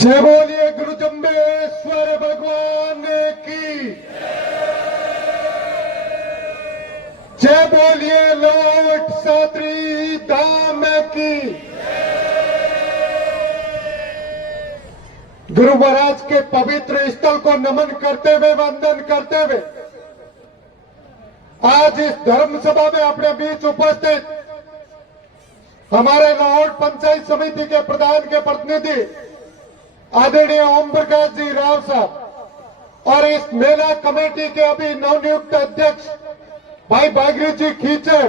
जय बोलिए गुरु जम्बेश्वर भगवान की। जय बोलिए लौट सात्री धाम की। गुरु महाराज के पवित्र स्थल को नमन करते हुए, वंदन करते हुए आज इस धर्म सभा में अपने बीच उपस्थित हमारे लाहौर पंचायत समिति के प्रधान के प्रतिनिधि आदरणीय ओम प्रकाश जी राव साहब और इस मेला कमेटी के अभी नवनियुक्त अध्यक्ष भाई भागीरथ जी खीचड़,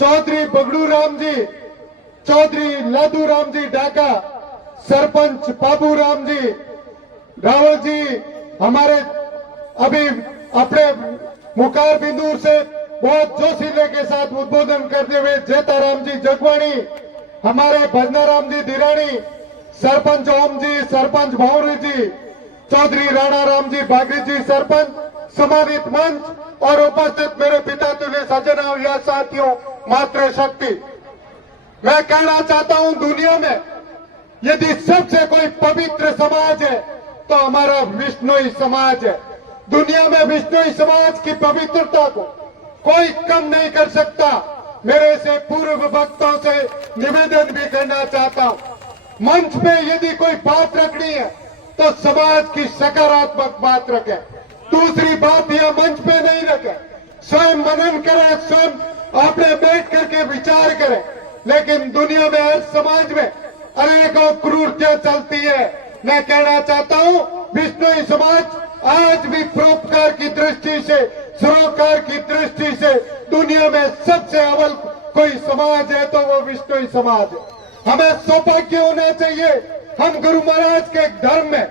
चौधरी बगड़ू राम जी, चौधरी लादू राम जी डाका, सरपंच बाबू राम जी रावल जी, हमारे अभी अपने मुकार बिंदु से बहुत जोशीले के साथ उद्बोधन करते हुए जेताराम जी जगवाणी, हमारे भजनाराम जी धिराणी, सरपंच ओम जी, सरपंच भौरी जी, चौधरी राणा राम जी भागीरथ जी सरपंच, सम्मानित मंच और उपस्थित मेरे पिता तुल्य सज्जनों या साथियों, मातृशक्ति। मैं कहना चाहता हूं, दुनिया में यदि सबसे कोई पवित्र समाज है तो हमारा विष्णुई समाज है। दुनिया में विष्णुई समाज की पवित्रता को कोई कम नहीं कर सकता। मेरे से पूर्व वक्तों से निवेदन भी करना चाहता हूं, मंच पे यदि कोई बात रखनी है तो समाज की सकारात्मक बात रखें, दूसरी बात यह मंच पे नहीं रखें। स्वयं मनन करें, स्वयं अपने बैठ करके विचार करें। लेकिन दुनिया में हर समाज में अनेकों क्रूरतियां चलती है। मैं कहना चाहता हूं, विष्णुई समाज आज भी परोपकार की दृष्टि से, सरोकार की दृष्टि से दुनिया में सबसे अव्वल कोई समाज है तो वो विष्णुई समाज है। हमें सौभाग्य होना चाहिए, हम गुरु महाराज के धर्म में,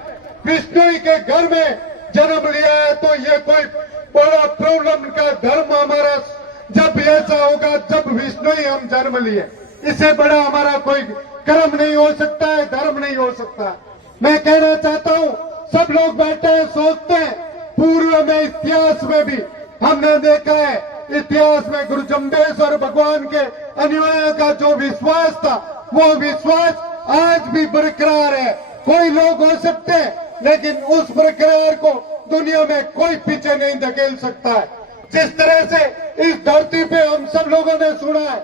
विष्णुई के घर में जन्म लिया है तो ये कोई बड़ा प्रॉब्लम का धर्म हमारा जब ऐसा होगा जब विष्णुई हम जन्म लिए, इससे बड़ा हमारा कोई कर्म नहीं हो सकता है, धर्म नहीं हो सकता। मैं कहना चाहता हूं, सब लोग बैठे हैं, सोचते हैं, पूर्व में इतिहास में भी हमने देखा है, इतिहास में गुरु जम्बेश्वर भगवान के अनुयायियों का जो विश्वास था वो विश्वास आज भी बरकरार है। कोई लोग हो सकते हैं लेकिन उस बरकरार को दुनिया में कोई पीछे नहीं धकेल सकता है। जिस तरह से इस धरती पे हम सब लोगों ने सुना है,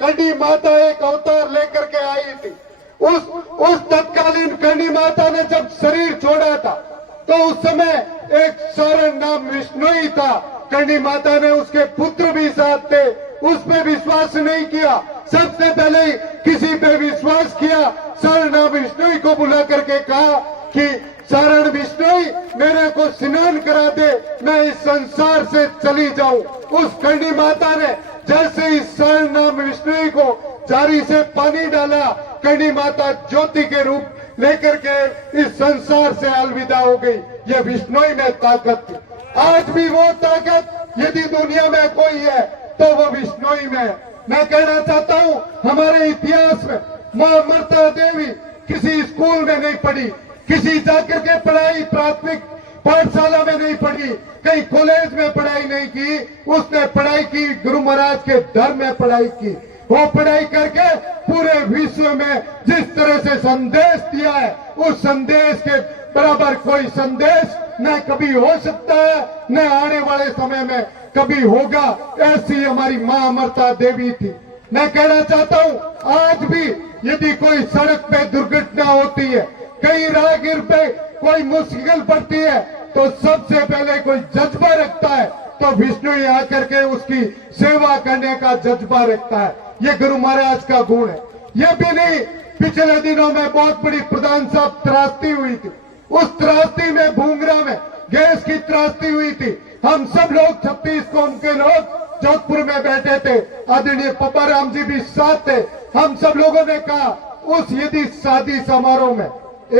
कंडी माता एक अवतार लेकर के आई थी। उस तत्कालीन कंडी माता ने जब शरीर छोड़ा था तो उस समय एक सारण नाम विष्णुई था। कंडी माता ने उसके पुत्र भी साथ थे, उस पे विश्वास नहीं किया, सबसे पहले किसी पे विश्वास किया, सारण नाम विष्णुई को बुला करके कहा कि सारण विष्णुई मेरे को स्नान करा दे, मैं इस संसार से चली जाऊं। उस कंडी माता ने जैसे ही सारण नाम विष्णुई को जारी से पानी डाला, कंडी माता ज्योति के रूप लेकर के इस संसार से अलविदा हो गई। यह विष्णुई में ताकत थी। आज भी वो ताकत यदि दुनिया में कोई है तो वो विष्णुई में। मैं कहना चाहता हूं, हमारे इतिहास में मां ममता देवी किसी स्कूल में नहीं पढ़ी, किसी जाकर के पढ़ाई प्राथमिक पाठशाला में नहीं पढ़ी, कहीं कॉलेज में पढ़ाई नहीं की, उसने पढ़ाई की गुरु महाराज के धर्म में पढ़ाई की। वो पढ़ाई करके पूरे विश्व में जिस तरह से संदेश दिया है, उस संदेश के बराबर कोई संदेश न कभी हो सकता है, न आने वाले समय में कभी होगा। ऐसी हमारी मां अमरता देवी थी। मैं कहना चाहता हूं, आज भी यदि कोई सड़क पे दुर्घटना होती है, कहीं राहगीर पे कोई मुश्किल पड़ती है, तो सबसे पहले कोई जज्बा रखता है तो विष्णु आकर के उसकी सेवा करने का जज्बा रखता है। ये गुरु महाराज का गुण है। ये भी नहीं, पिछले दिनों में बहुत बड़ी प्रधान साहब त्रासदी हुई थी, उस त्रासदी में भूंगरा में गैस की त्रासदी हुई थी। हम सब लोग 36 कौम के लोग जोधपुर में बैठे थे, आदरणीय पप्पा राम जी भी साथ थे। हम सब लोगों ने कहा, उस यदि शादी समारोह में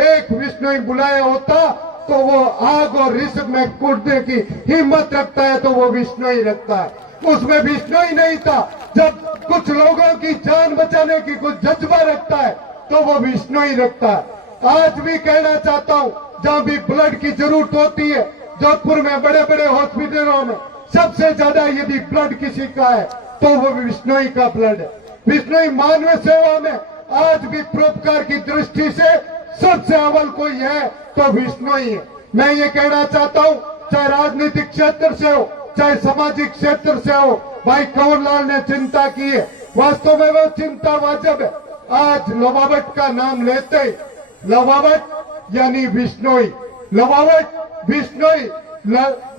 एक विष्णु बुलाया होता तो वो आग और रिस्क में कूदने की हिम्मत रखता है तो वो विष्णु ही रखता है। उसमें विष्णु ही नहीं था। जब कुछ लोगों की जान बचाने की कुछ जज्बा रखता है तो वो विष्णु ही रखता है। आज भी कहना चाहता हूं, जहां भी ब्लड की जरूरत होती है, जोधपुर में बड़े बड़े हॉस्पिटलों में सबसे ज्यादा यदि ब्लड किसी का है तो वो विष्णुई का ब्लड है। विष्णुई मानव सेवा में आज भी परोपकार की दृष्टि से सबसे अव्वल कोई है तो विष्णु ही है। मैं ये कहना चाहता हूँ, चाहे राजनीतिक क्षेत्र से हो, चाहे सामाजिक क्षेत्र से हो, भाई कंवरलाल ने चिंता की है, वास्तव में वो चिंता वाजिब है। आज लवावट का नाम लेते ही, लवावट यानी विष्णोई, लवावट विष्णोई,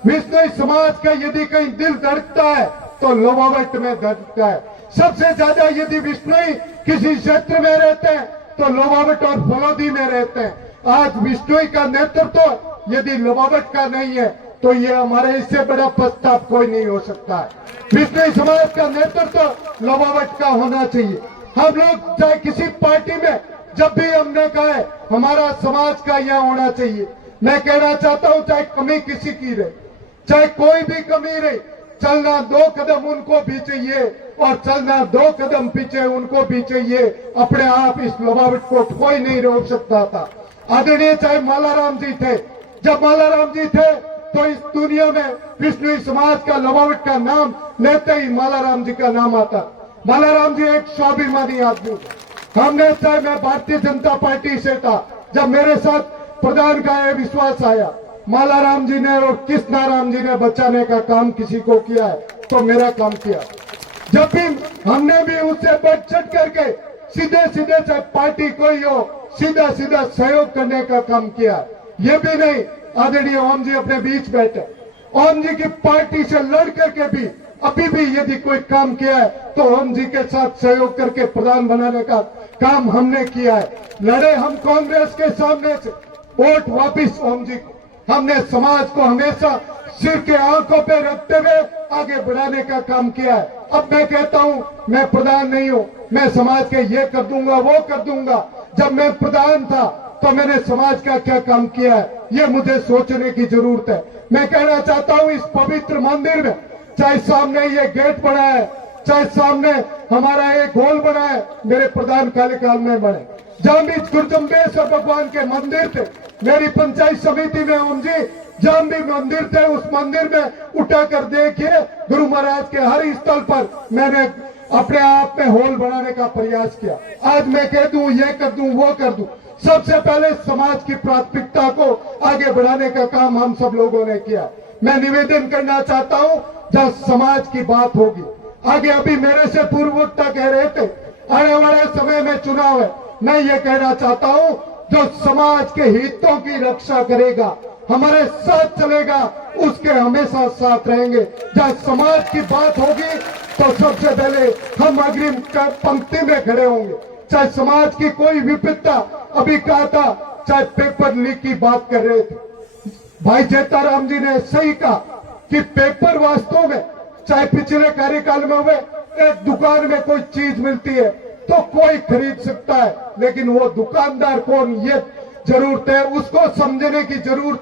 विष्णोई समाज का यदि कहीं दिल धड़कता है तो लवावट में धड़कता है। सबसे ज्यादा यदि विष्णोई किसी क्षेत्र में रहते हैं तो लवावट और फलोदी में रहते हैं। आज विष्णोई का नेतृत्व यदि लवावट का नहीं है तो ये हमारे इससे बड़ा प्रस्ताव कोई नहीं हो सकता है। विष्णोई समाज का नेतृत्व लवावट का होना चाहिए। हम लोग चाहे किसी पार्टी में जब भी हमने कहा है हमारा समाज का यहाँ होना चाहिए, मैं कहना चाहता हूँ चाहे कमी किसी की रहे, चाहे कोई भी कमी रहे, चलना 2 कदम उनको भी चाहिए और चलना 2 कदम पीछे उनको भी चाहिए। अपने आप इस लवावट को कोई नहीं रोक सकता था। आदरणीय चाहे मालाराम जी थे, जब मालाराम जी थे तो इस दुनिया में विष्णु समाज का लवावट का नाम लेते ही मालाराम जी का नाम आता। मालाराम जी एक स्वाभिमानी आदमी थे। हमने चाहे मैं भारतीय जनता पार्टी से था, जब मेरे साथ प्रधान का यह विश्वास आया, मालाराम जी ने और कृष्णाराम जी ने बचाने का काम किसी को किया है तो मेरा काम किया। जब भी हमने भी उससे बढ़ चढ़ करके सीधे सीधे चाहे पार्टी कोई हो, सीधा सीधा सहयोग करने का काम किया। ये भी नहीं आदरणीय ओम जी अपने बीच बैठे, ओम जी की पार्टी से लड़ करके भी अभी भी यदि कोई काम किया है तो ओम जी के साथ सहयोग करके प्रधान बनाने का काम हमने किया है। लड़े हम कांग्रेस के सामने से, वोट वापिस ओम जी को। हमने समाज को हमेशा सिर के आंखों पे रखते हुए आगे बढ़ाने का काम किया है। अब मैं कहता हूं मैं प्रधान नहीं हूं, मैं समाज के ये कर दूंगा वो कर दूंगा। जब मैं प्रधान था तो मैंने समाज का क्या काम किया है ये मुझे सोचने की जरूरत है। मैं कहना चाहता हूं इस पवित्र मंदिर में चाहे सामने ये गेट बना है, चाहे सामने हमारा एक हॉल बना है, मेरे प्रधान कार्यकाल में बने, जहां भी गुरुजम्बेश्वर भगवान के मंदिर थे, मेरी पंचायत समिति में ओम जी जहां भी मंदिर थे उस मंदिर में उठाकर देखिए, गुरु महाराज के हर स्थल पर मैंने अपने आप में हॉल बनाने का प्रयास किया। आज मैं कह दूं ये कर दूं वो कर दूं, सबसे पहले समाज की प्राथमिकता को आगे बढ़ाने का काम हम सब लोगों ने किया। मैं निवेदन करना चाहता हूं जब समाज की बात होगी आगे, अभी मेरे से पूर्व वक्ता कह रहे थे आने वाले समय में चुनाव है, मैं ये कहना चाहता हूं जो समाज के हितों की रक्षा करेगा, हमारे साथ चलेगा, उसके हमेशा साथ रहेंगे। जब समाज की बात होगी तो सबसे पहले हम अग्रिम पंक्ति में खड़े होंगे। चाहे समाज की कोई विपत्ता, अभी कहा था चाहे पेपर लीक की बात कर रहे थे, भाई जेताराम जी ने सही कहा कि पेपर वास्तव में चाहे पिछले कार्यकाल में हुए, एक दुकान में कोई चीज मिलती है तो कोई खरीद सकता है, लेकिन वो दुकानदार कौन ये जरूरत है, उसको समझने की जरूरत है।